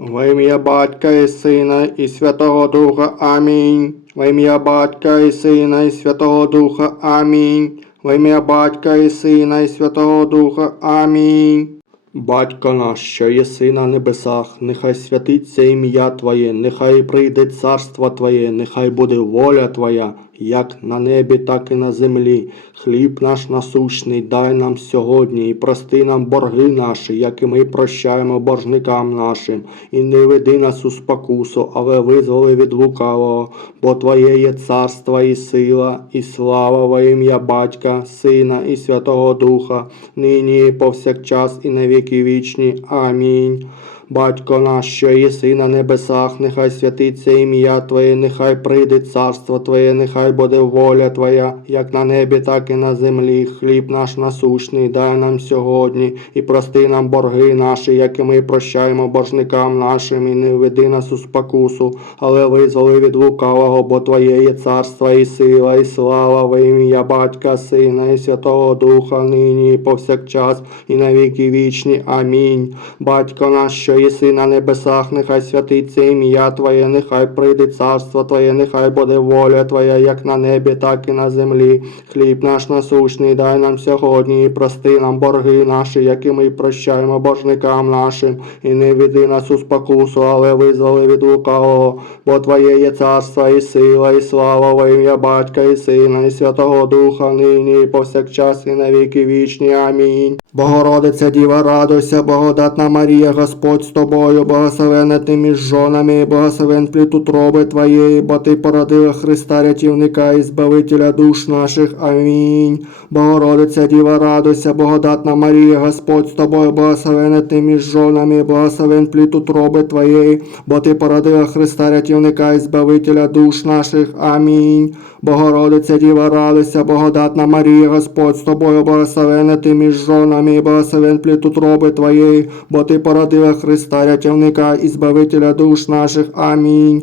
В ім'я Батька і Сина, і Святого Духа Амінь. В ім'я Батька і Сина, і Святого Духа Амінь. В ім'я Батька і Сина, і Святого Духа Амінь. Батько наш, що єси на небесах, нехай святиться ім'я Твоє, нехай прийде царство Твоє, нехай буде воля Твоя як на небі, так і на землі. Хліб наш насущний, дай нам сьогодні, і прости нам борги наші, як і ми прощаємо боржникам нашим, і не веди нас у спокусу, але визволи від лукавого, бо Твоє є царство і сила, і слава во ім'я Батька, Сина і Святого Духа, нині, і повсякчас, і на віки вічні. Амінь. Батько наш, що єси на небесах, нехай святиться ім'я Твоє, нехай прийде царство Твоє, нехай буде воля Твоя, як на небі, так і на землі. Хліб наш насущний, дай нам сьогодні і прости нам борги наші, як і ми прощаємо боржникам нашим, і не веди нас у спокусу, але визволи від лукавого, бо Твоє є царство, і сила, і слава в ім'я Батька, Сина, і Святого Духа, нині, і повсякчас, і навіки вічні. Амінь. Батько наш, що єси на небесах, нехай святиться ім'я Твоє, нехай прийде царство Твоє, нехай буде воля Твоя, як на небі, так і на землі. Хліб наш насущний, дай нам сьогодні, і прости нам борги наші, які ми прощаємо Божникам нашим, і не веди нас у спокусу, але визвали від лукавого. Бо Твоє є царство, і сила, і слава, во ім'я Батька, і Сина, і Святого Духа, нині, і повсякчас, і навіки вічні. Амінь. Богородице Діва, радуйся, Богодатна Марія, Господь з тобою, благословена ти між жонами, і благословен плід утроби Твоєї, бо ти породила Христа рятівника і збавителя душ наших. Амінь. Богородице Діва, радуйся, Богодатна Марія, Господь з тобою, благословена ти між жонами, і благословен плід утроби Твоєї, бо ти породила Христа рятівника і збавителя душ наших. Амінь. Богородице Діва, радуйся, богодатна Марія, Господь з тобою, благословена ти між жонами плодами и благословен плід утроби Твоєї, бо Ти породила Христа, рятівника і душ наших. Амінь.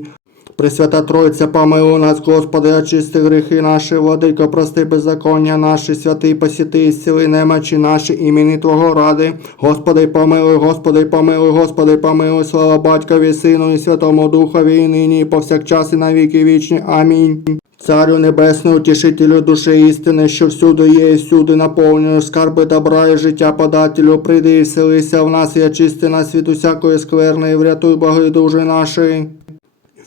Пресвята Тройця, помилуй нас, Господи, очисти грехи наши, владико, прости беззаконня наші, святий посіти, сили, немочі наші, імені Твого ради. Господи, помилуй, Господи, помилуй, Господи, помилуй, слава Батькові, Сину і Святому Духові, і нині, і повсякчас, і навіки вічні. Амінь. Царю Небесного, Тішителю душі істини, що всюди є, і всюди наповнюю скарби добра і життя подателю, прийди і вселися в нас, і очисти нас від усякої скверни, і врятуй боги дужі наші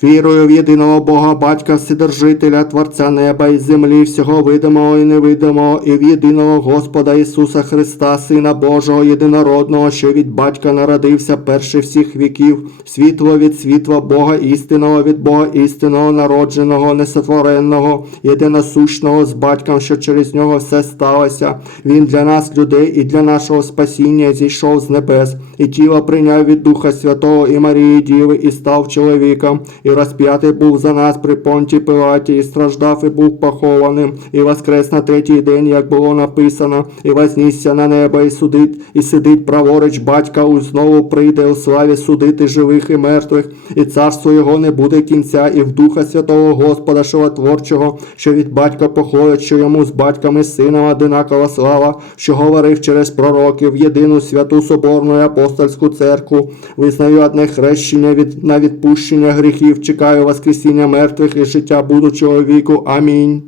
вірою в єдиного Бога, Батька, Вседержителя, Творця Неба і землі, всього видимого і невидимого, і в єдиного Господа Ісуса Христа, Сина Божого, єдинородного, що від батька народився перше всіх віків, світло від світла Бога істинного, від Бога істинного, народженого, несотвореного, єдиносущного з батьком, що через нього все сталося. Він для нас, людей, і для нашого спасіння зійшов з небес і тіло прийняв від Духа Святого і Марії Діви, і став чоловіком, і розп'ятий був за нас при понті Пилаті, і страждав, і був похованим, і воскрес на третій день, як було написано, і вознісся на небо, і судить, і сидить праворуч батька, і знову прийде у славі судити живих і мертвих, і царство його не буде кінця, і в Духа Святого Господа Творчого, що від батька походить, що йому з батьками, і сином одинакова слава, що говорив через пророків, єдину святу Соборну і апостолу апостольську церкву, визнаю одне хрещення від на відпущення гріхів. Чекаю Воскресіння мертвих і життя будучого віку. Амінь.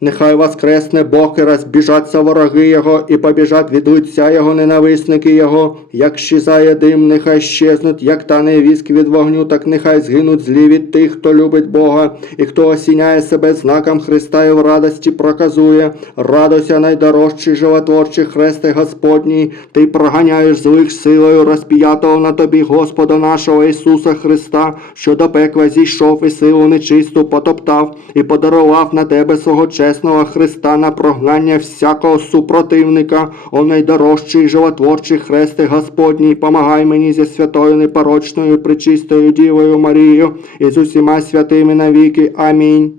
Нехай воскресне Бог і розбіжаться вороги Його, і побіжать від лиця Його ненависники Його, як щезає дим, нехай щезнуть, як тане віск від вогню, так нехай згинуть злі від тих, хто любить Бога, і хто осіняє себе знаком Христа і в радості проказує. Радуйся найдорожчий животворчий хрести Господній, ти проганяєш злих силою, розп'ятого на тобі, Господа нашого Ісуса Христа, що до пекла зійшов, і силу нечисту потоптав, і подарував на тебе свого чесника. Воскресного Христа на прогнання всякого супротивника, о найдорожчий животворчий хрести Господній, помагай мені зі святою непорочною, причистою Дівою Марією і з усіма святими навіки. Амінь.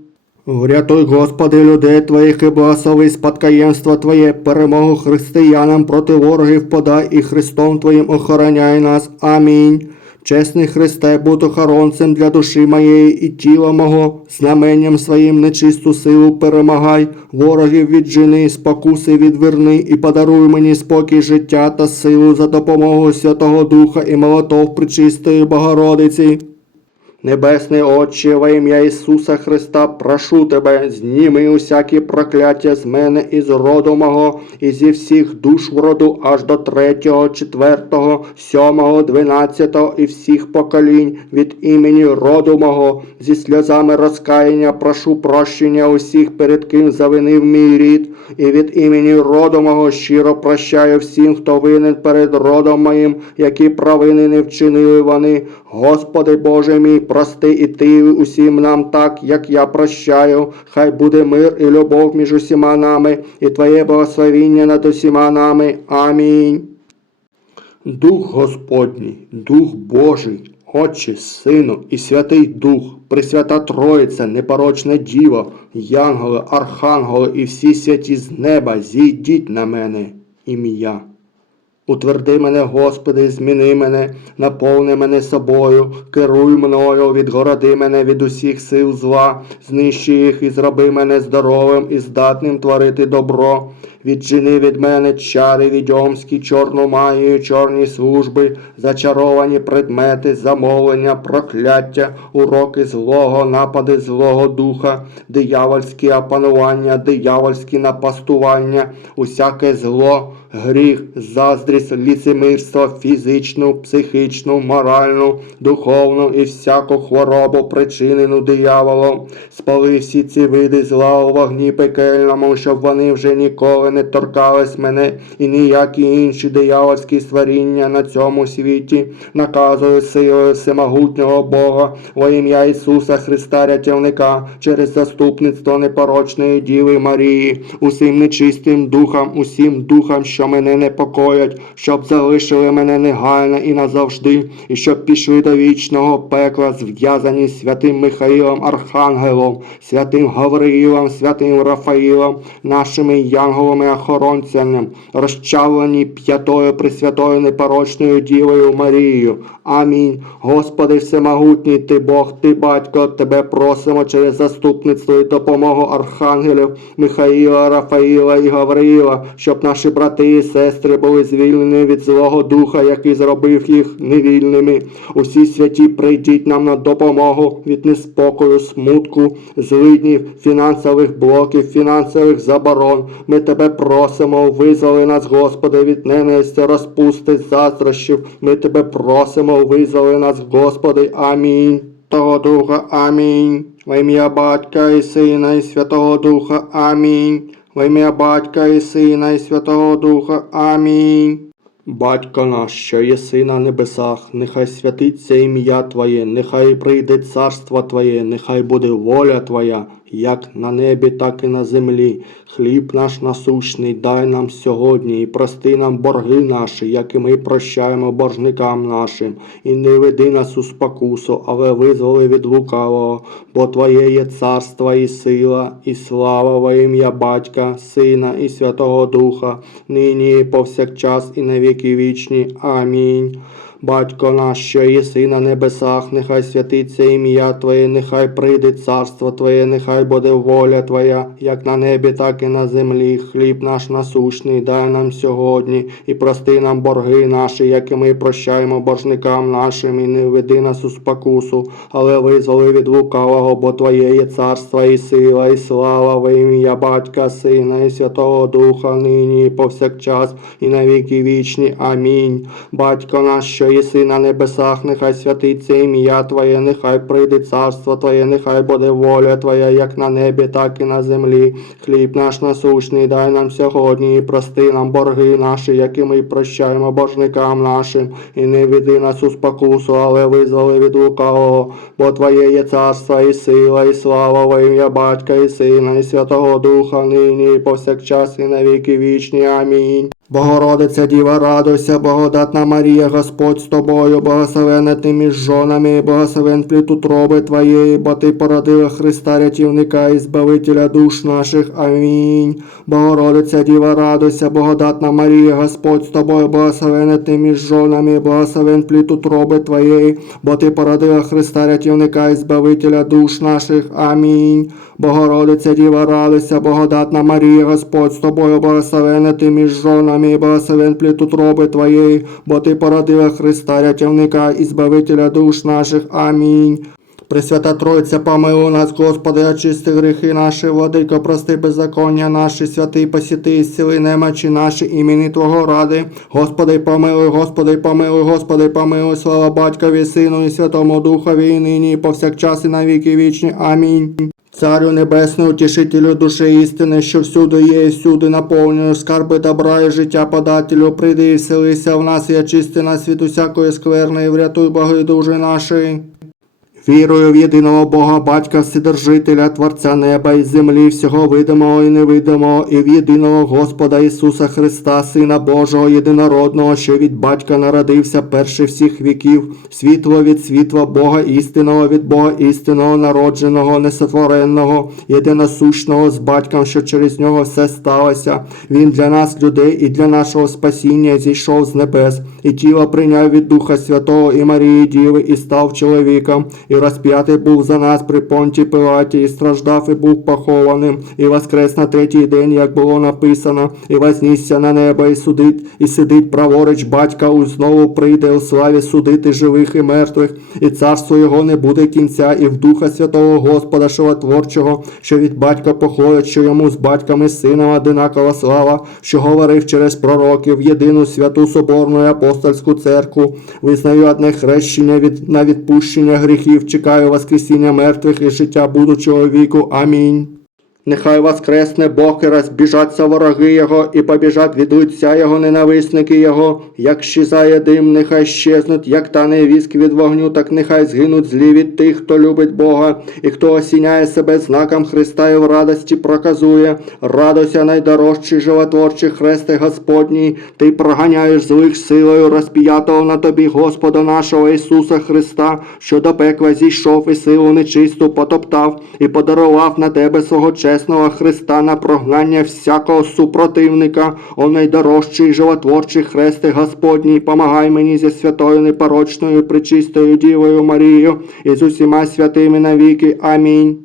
Врятуй, Господи, людей Твоїх і благослови спадкоємство Твоє, перемогу християнам проти ворогів подай і Христом Твоїм охороняй нас. Амінь. Чесний Христе, будь охоронцем для душі моєї і тіла мого, знаменням своїм нечисту силу перемагай, ворогів віджини, спокуси відверни, і подаруй мені спокій життя та силу за допомогою Святого Духа і молотов причистої Богородиці. Небесний Отче, во ім'я Ісуса Христа, прошу Тебе, зніми усякі прокляття з мене і з роду мого, і зі всіх душ в роду, аж до третього, четвертого, сьомого, дванадцятого і всіх поколінь від імені роду мого, зі сльозами розкаяння прошу прощення усіх, перед ким завинив мій рід, і від імені роду мого щиро прощаю всім, хто винен перед родом моїм, які провини не вчинили вони, Господи Боже мій прости і ти усім нам, так як я прощаю. Хай буде мир і любов між усіма нами, і Твоє благословіння над усіма нами. Амінь. Дух Господній, Дух Божий, Отче, Сину і Святий Дух, Пресвята Троїця, непорочне Діво, янголи, архангели і всі святі з неба, зійдіть на мене, ім'я. Утверди мене, Господи, зміни мене, наповни мене собою, керуй мною, відгороди мене від усіх сил зла, знищи їх і зроби мене здоровим і здатним творити добро відчини від мене чари відьомські, чорну магію, чорні служби, зачаровані предмети, замовлення, прокляття, уроки злого, напади злого духа, диявольські опанування, диявольські напастування, усяке зло, гріх, заздрість, ліцемирство, фізичну, психічну, моральну, духовну і всяку хворобу, причинену дияволом, спали всі ці види зла у вогні пекельному, щоб вони вже ніколи не не торкались мене, і ніякі інші диявольські сваріння на цьому світі наказую силою всемогутнього Бога во ім'я Ісуса Христа Рятівника через заступництво непорочної Діви Марії, усім нечистим духам, усім духам, що мене непокоять, щоб залишили мене негайно і назавжди, і щоб пішли до вічного пекла, зв'язані святим Михаїлом Архангелом, святим Гавриїлом, святим Рафаїлом, нашими янголами ангелами охоронцями, розчавлені п'ятою пресвятою непорочною Дівою Марією. Амінь. Господи Всемогутній, Ти Бог, Ти Батько, Тебе просимо через заступництво і допомогу архангелів Михаїла, Рафаїла і Гавриїла, щоб наші брати і сестри були звільнені від злого духа, який зробив їх невільними. Усі святі прийдіть нам на допомогу від неспокою, смутку, злиднів, фінансових блоків, фінансових заборон. Ми тебе просимо, визволи нас, Господи, від ненависті, розпусти заздрощів. Ми Тебе просимо, визволи нас, Господи. Амінь. Того Духа, Амінь. В ім'я Батька і Сина, і Святого Духа. Амінь. В ім'я Батька і Сина, і Святого Духа. Амінь. Батько наш, що єси на небесах, нехай святиться ім'я Твоє, нехай прийде царство Твоє, нехай буде воля Твоя, як на небі, так і на землі. Хліб наш насущний, дай нам сьогодні, і прости нам борги наші, як і ми прощаємо боржникам нашим, і не веди нас у спокусу, але визволи від лукавого, бо Твоє є царство і сила, і слава во ім'я Батька, Сина і Святого Духа, нині, і повсякчас, і на віки вічні. Амінь. Батько наш, що єси на небесах, нехай святиться ім'я Твоє, нехай прийде царство Твоє, нехай буде воля Твоя, як на небі, так і на землі. Хліб наш насущний, дай нам сьогодні і прости нам борги наші, як і ми прощаємо боржникам нашим, і не веди нас у спокусу, але визволи від лукавого, бо Твоє є царство, і сила, і слава в ім'я Батька, Сина, і Святого Духа, нині, і повсякчас, і навіки вічні. Амінь. Батько наш, що що єси на небесах, нехай святиться ім'я Твоє, нехай прийде царство Твоє, нехай буде воля Твоя, як на небі, так і на землі. Хліб наш насущний, дай нам сьогодні, і прости нам борги наші, які ми прощаємо Божникам нашим, і не веди нас у спокусу, але визвали від лукавого, бо Твоє є царство, і сила, і слава во ім'я Батька, і Сина, і Святого Духа, нині, і повсякчас, і навіки вічні. Амінь. Богородиця Діва, радуйся, богодатна Марія, Господь з тобою, благословена ти між жонами, і благословен плід утроби Твоєї, бо ти породила Христа рятівника і збавителя душ наших. Амінь. Богородиця Діва, радуйся, богодатна Марія, Господь з тобою, благословена ти між жонами, і благословен плід утроби Твоєї, бо ти породила Христа рятівника і збавителя душ наших. Амінь. Богородиця Діва радуйся, богодатна Марія, Господь з тобою, благословена ти між жонами, і благословен плід утроби Твоєї, бо Ти породила Христа, рятівника і збавителя душ наших. Амінь. Пресвята Тройця, помилу нас, Господи, очисти гріхи наші, владико, прости беззаконня наші, святий, посіти, і зціли немачі наші, імені Твого ради. Господи, помилуй, Господи, помилуй, Господи, помилуй, слава Батькові, Сину і Святому Духові, і нині, і повсякчас, і навіки вічні. Амінь. Царю Небесного, тішителю душі істини, що всюди є, і всюди наповнює скарби добра і життя подателю, прийди і селися в нас, і очисти нас від усякої скверни, і врятуй боги душі наші. Вірою в єдиного Бога, Батька, Вседержителя, Творця Неба і землі, всього видимого і невидимого, і в єдиного Господа Ісуса Христа, Сина Божого, єдинородного, що від батька народився перше всіх віків, світло від світла Бога істинного від Бога істинного, народженого, несотвореного, єдиносущного з батьком, що через нього все сталося. Він для нас, людей, і для нашого спасіння зійшов з небес, і тіло прийняв від Духа Святого і Марії Діви, і став чоловіком. І розп'ятий був за нас при понті Пилаті, і страждав, і був похованим, і воскрес на третій день, як було написано, і вознісся на небо, і судить, і сидить праворуч батька, у знову прийде у славі судити живих і мертвих, і царство його не буде кінця, і в Духа Святого Господа що Творчого, що від батька походить, що йому з батьками сином одинакова слава, що говорив через пророків, єдину святу Соборну і апостольську церкву, визнаю одне хрещення від на відпущення гріхів чекаю Воскресіння мертвих і життя будучого віку. Амінь. Нехай воскресне Бог і розбіжаться вороги Його, і побіжать від лиця Його ненависники Його, як щезає дим, нехай щезнуть, як тане віск від вогню, так нехай згинуть злі від тих, хто любить Бога, і хто осіняє себе знаком Христа і в радості проказує. Радуйся найдорожчий животворчий хрести Господній, ти проганяєш злих силою, розп'ятого на тобі, Господа нашого Ісуса Христа, що до пекла зійшов, і силу нечисту потоптав, і подарував на тебе свого чесу. Небесного Христа на прогнання всякого супротивника, о найдорожчий животворчий хрести Господній, помагай мені зі святою непорочною, причистою Дівою Марією і з усіма святими навіки. Амінь.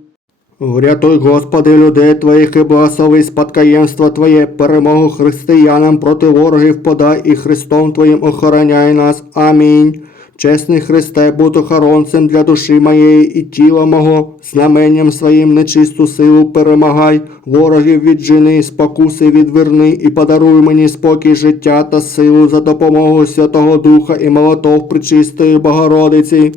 Врятуй, Господи, людей Твоїх і благослови спадкоємство Твоє, перемогу християнам проти ворогів подай і Христом Твоїм охороняй нас. Амінь. Чесний Христе, будь охоронцем для душі моєї і тіла мого, знаменням своїм нечисту силу перемагай, ворогів віджини, спокуси відверни, і подаруй мені спокій життя та силу за допомогою Святого Духа і молотов причистої Богородиці.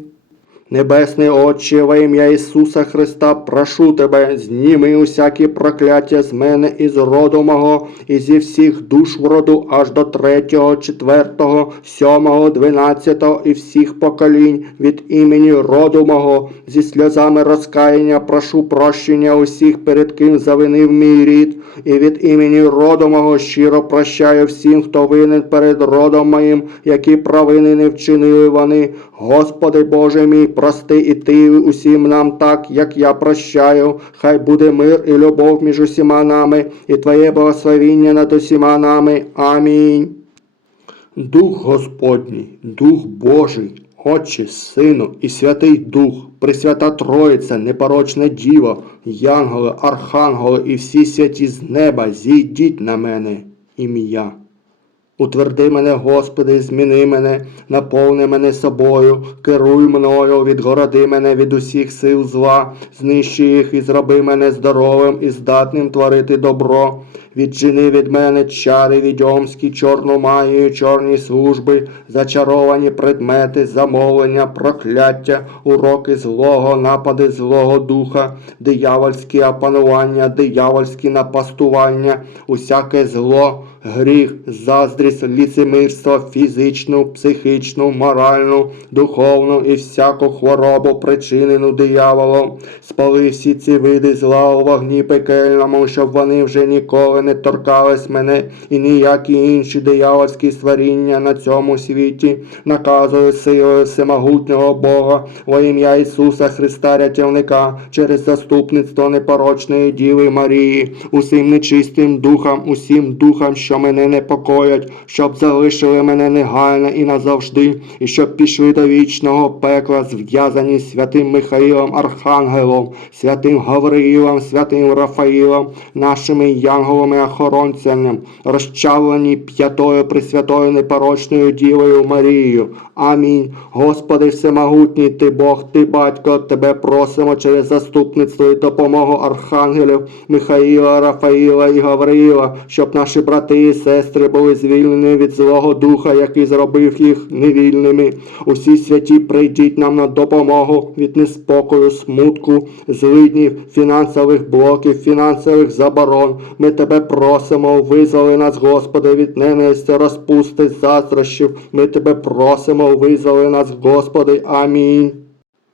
Небесний Отче, во ім'я Ісуса Христа, прошу Тебе, зніми усякі прокляття з мене і з роду мого, і зі всіх душ в роду, аж до третього, четвертого, сьомого, дванадцятого і всіх поколінь від імені роду мого, зі сльозами розкаяння прошу прощення усіх, перед ким завинив мій рід, і від імені роду мого щиро прощаю всім, хто винен перед родом моїм, які провини не вчинили вони, Господи Боже мій прости і ти усім нам, так як я прощаю. Хай буде мир і любов між усіма нами, і Твоє благословіння над усіма нами. Амінь. Дух Господній, Дух Божий, Отче, Сину і Святий Дух, Пресвята Троїця, непорочне Діво, янголи, архангели і всі святі з неба, зійдіть на мене, ім'я. Утверди мене, Господи, зміни мене, наповни мене собою, керуй мною, відгороди мене від усіх сил зла, знищи їх і зроби мене здоровим і здатним творити добро. Відчини від мене чари відьомські, чорну магію, чорні служби, зачаровані предмети, замовлення, прокляття, уроки злого, напади злого духа, диявольські опанування, диявольські напастування, усяке зло гріх, заздрість, ліцемірство, фізичну, психічну, моральну, духовну і всяку хворобу, причинену дияволом, спали всі ці види зла у вогні пекельному, щоб вони вже ніколи не торкались мене, і ніякі інші диявольські створіння на цьому світі наказую силою всемогутнього Бога во ім'я Ісуса Христа Рятівника через заступництво непорочної Діви Марії, усім нечистим духам, усім духам, що що мене непокоять, щоб залишили мене негайно і назавжди, і щоб пішли до вічного пекла, зв'язані святим Михаїлом Архангелом, святим Гавриїлом, святим Рафаїлом, нашими янголами охоронцями, розчавлені п'ятою Пресвятою непорочною Дівою Марією. Амінь. Господи Всемогутній, Ти Бог, Ти Батько, Тебе просимо через заступництво і допомогу архангелів Михаїла, Рафаїла і Гавриїла, щоб наші брати брати і сестри були звільнені від злого духа, який зробив їх невільними. Усі святі прийдіть нам на допомогу від неспокою, смутку, злиднів, фінансових блоків, фінансових заборон. Ми тебе просимо, визволи нас, Господи, від ненависті, розпусти, заздрощів. Ми тебе просимо, визволи нас, Господи. Амінь.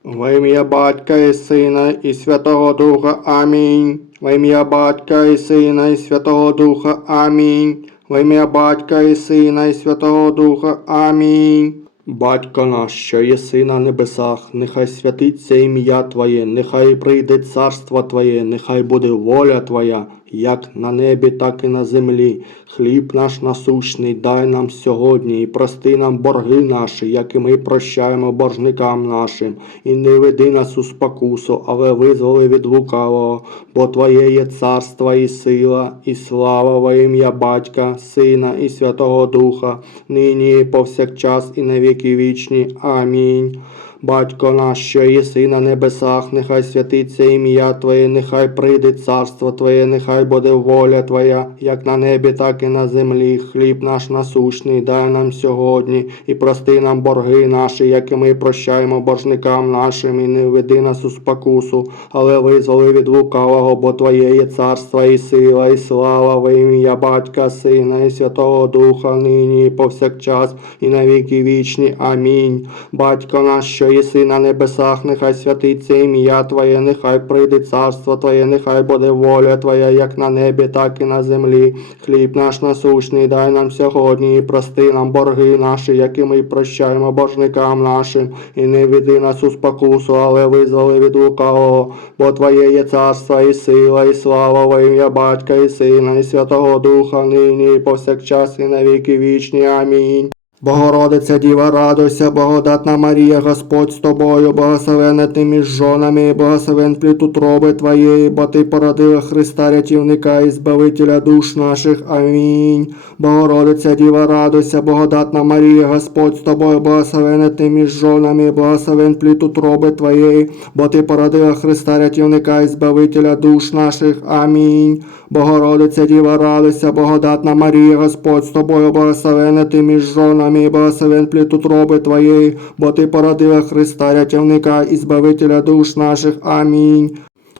В ім'я Батька і Сина, і Святого Духа Амінь. В ім'я Батька і Сина, і Святого Духа Амінь. В ім'я Батька і Сина, і Святого Духа Амінь. Батько наш, що єси на небесах, нехай святиться ім'я Твоє, нехай прийде царство Твоє, нехай буде воля Твоя як на небі, так і на землі. Хліб наш насущний, дай нам сьогодні, і прости нам борги наші, як і ми прощаємо боржникам нашим, і не веди нас у спокусу, але визволи від лукавого, бо Твоє є царство і сила, і слава во ім'я Батька, Сина і Святого Духа, нині, і повсякчас, і на віки вічні. Амінь. Батько наш, що єси на небесах, нехай святиться ім'я Твоє, нехай прийде царство Твоє, нехай буде воля Твоя, як на небі, так і на землі. Хліб наш насущний, дай нам сьогодні і прости нам борги наші, як і ми прощаємо боржникам нашим, і не веди нас у спокусу, але визволи від лукавого, бо Твоє є царство, і сила, і слава в ім'я Батька, Сина, і Святого Духа, нині, і повсякчас, і навіки вічні. Амінь. Батько наш, що єси на небесах, нехай святиться ім'я Твоє, нехай прийде царство Твоє, нехай буде воля Твоя, як на небі, так і на землі. Хліб наш насущний, дай нам сьогодні, і прости нам борги наші, які ми прощаємо Божникам нашим, і не веди нас у спокусу, але визвали від лукавого. Бо Твоє є царство, і сила, і слава, во ім'я Батька, і Сина, і Святого Духа, нині, і повсякчас, і навіки вічні. Амінь. Богородиця Діва, радуйся, богодатна Марія, Господь з тобою, благословена ти між жонами, і благословен плід утроби Твоєї, бо Ти породила Христа рятівника і збавителя душ наших. Амінь. Богородиця Діва, радуйся, богодатна Марія, Господь з тобою, благословена ти між жонами, і благословен плід утроби Твоєї, бо Ти породила Христа рятівника і збавителя душ наших. Амінь. Богородиця Діва, радуйся, богодатна Марія, Господь з тобою, благословена ти між жонами нами, благословен плід утроби Твоєї, бо Ти породила Христа, рятівника і збавителя душ наших. Амінь.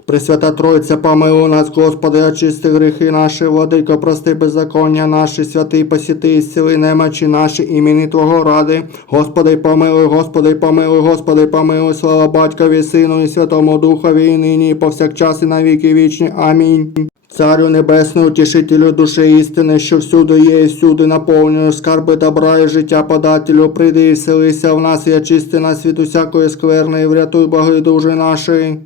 Пресвята Тройця, помилуй нас, Господи, очисти гріхи наші, владико, прости беззаконня наші, святий, посіти, сили, немачі наші, імені Твого ради. Господи, помилуй, Господи, помилуй, Господи, помилуй, слава Батькові, Сину і Святому Духові, і нині, і повсякчас, і навіки вічні. Амінь. Царю Небесного, тішителю душі істини, що всюди є, і всюди наповнюю скарби добра і життя подателю, прийди і селися в нас, і очисти нас від усякої скверни, і врятуй Боги, дуже нашої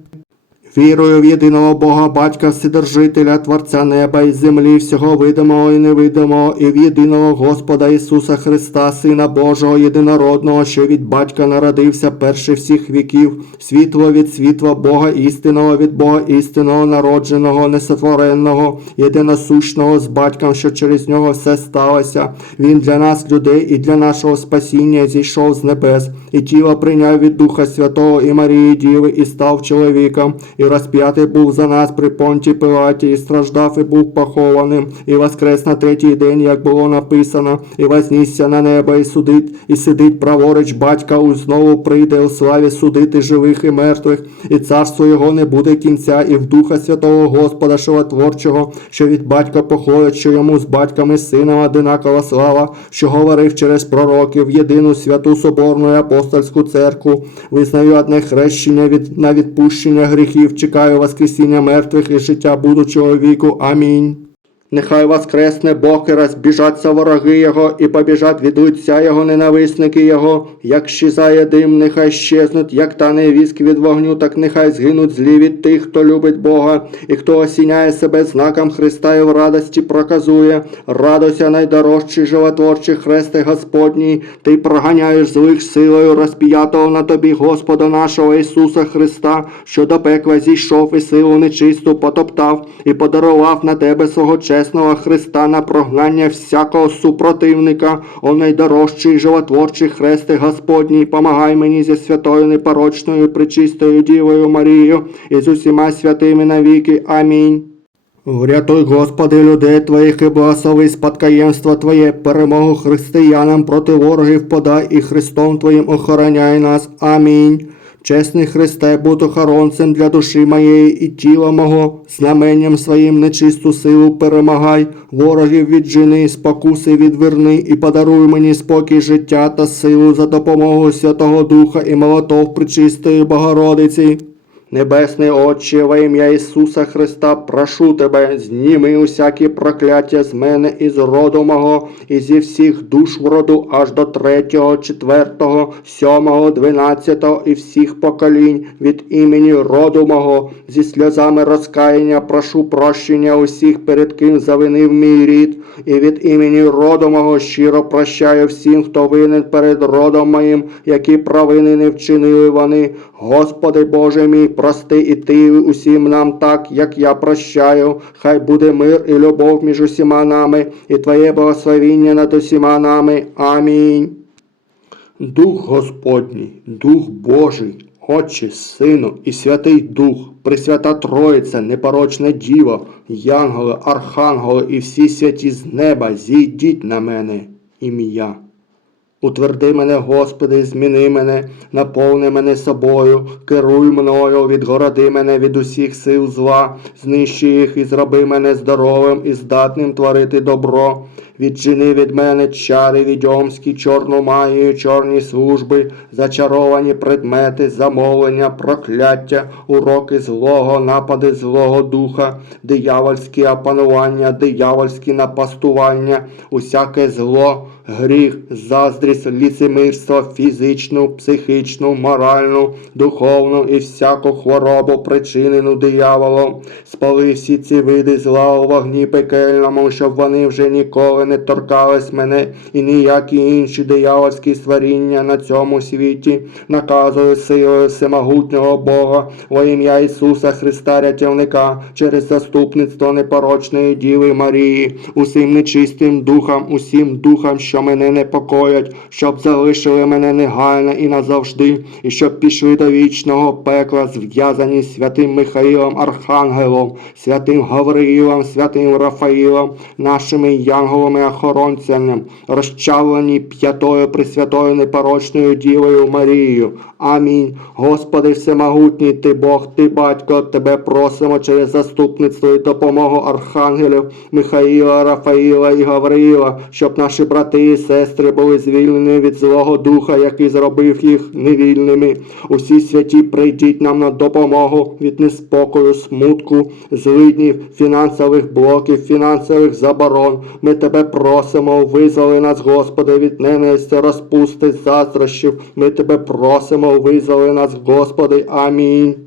вірою в єдиного Бога, Батька, Вседержителя, Творця Неба і землі, всього видимого і невидимого, і в єдиного Господа Ісуса Христа, Сина Божого, єдинородного, що від батька народився перше всіх віків, світло від світла Бога, істинного від Бога, істинного, народженого, несотвореного, єдиносущного з батьком, що через нього все сталося. Він для нас, людей, і для нашого спасіння зійшов з небес, і тіло прийняв від Духа Святого і Марії Діви, і став чоловіком. І розп'ятий був за нас при понті пилаті, і страждав, і був похованим, і воскрес на третій день, як було написано, і вознісся на небо, і судить, і сидить праворуч батька, у знову прийде у славі судити живих і мертвих, і царство його не буде кінця, і в Духа Святого Господа Творчого, що від батька походить, що йому з батьками і сином одинакова слава, що говорив через пророків, єдину святу Соборну і апостольську церкву, визнаю одне хрещення від на відпущення гріхів чекаю Воскресіння мертвих і життя будучого віку. Амінь. Нехай воскресне Бог і розбіжаться вороги Його, і побіжать від лиця Його ненависники Його, як щезає дим, нехай щезнуть, як тане віск від вогню, так нехай згинуть злі від тих, хто любить Бога, і хто осіняє себе знаком Христа і в радості проказує. Радуйся найдорожчий животворчий хрести Господній, ти проганяєш злих силою розп'ятого на тобі, Господа нашого Ісуса Христа, що до пекла зійшов, і силу нечисту потоптав, і подарував на тебе свого чесника чесного Христа на прогнання всякого супротивника, о найдорожчий животворчий хрести Господній, помагай мені зі святою непорочною, причистою Дівою Марією і з усіма святими навіки. Амінь. Врятуй, Господи, людей Твоїх і благослови спадкоємство Твоє, перемогу християнам проти ворогів подай і Христом Твоїм охороняй нас. Амінь. Чесний Христе, будь охоронцем для душі моєї і тіла мого, знаменням своїм нечисту силу перемагай, ворогів віджини, спокуси відверни, і подаруй мені спокій життя та силу за допомогою Святого Духа і молотов причистої Богородиці. Небесний Отче, во ім'я Ісуса Христа, прошу Тебе, зніми усякі прокляття з мене і з роду мого, і зі всіх душ в роду, аж до третього, четвертого, сьомого, дванадцятого і всіх поколінь від імені роду мого, зі сльозами розкаяння прошу прощення усіх, перед ким завинив мій рід, і від імені роду мого щиро прощаю всім, хто винен перед родом моїм, які провини не вчинили вони. Господи Боже мій, прости і ти усім нам так, як я прощаю, хай буде мир і любов любов між усіма нами і Твоє благословіння над усіма нами. Амінь. Дух Господній, Дух Божий, Отче, Сину і Святий Дух, Пресвята Троїця, непорочне Діво, янголи, архангели і всі святі з неба, зійдіть на мене, ім'я. Утверди мене, Господи, зміни мене, наповни мене собою, керуй мною, відгороди мене від усіх сил зла, знищи їх і зроби мене здоровим і здатним творити добро відчини від мене чари відьомські, чорну магію, чорні служби, зачаровані предмети, замовлення, прокляття, уроки злого, напади злого духа, диявольські опанування, диявольські напастування, усяке зло, гріх, заздрість, ліцемирство, фізичну, психічну, моральну, духовну і всяку хворобу, причинену дияволом, спали всі ці види зла у вогні пекельному, щоб вони вже ніколи не торкались мене, і ніякі інші диявольські сваріння на цьому світі наказую силою всемогутнього Бога во ім'я Ісуса Христа Рятівника через заступництво непорочної Діви Марії, усім нечистим духам, усім духам, що мене непокоять, щоб залишили мене негайно і назавжди, і щоб пішли до вічного пекла, зв'язані святим Михаїлом Архангелом, святим Гавриїлом, святим Рафаїлом, нашими янголами ангелами, охоронцями, розчавлені п'ятою Пресвятою непорочною Дівою Марією. Амінь. Господи Всемогутній, Ти Бог, Ти Батько, Тебе просимо через заступництво і допомогу архангелів Михаїла, Рафаїла і Гавриїла, щоб наші брати і сестри були звільнені від злого духа, який зробив їх невільними. Усі святі прийдіть нам на допомогу від неспокою, смутку, злиднів, фінансових блоків, фінансових заборон. Ми тебе просимо, визволи нас, Господи, від ненависті, розпусти заздрощів. Ми тебе просимо, визволи нас, Господи. Амінь.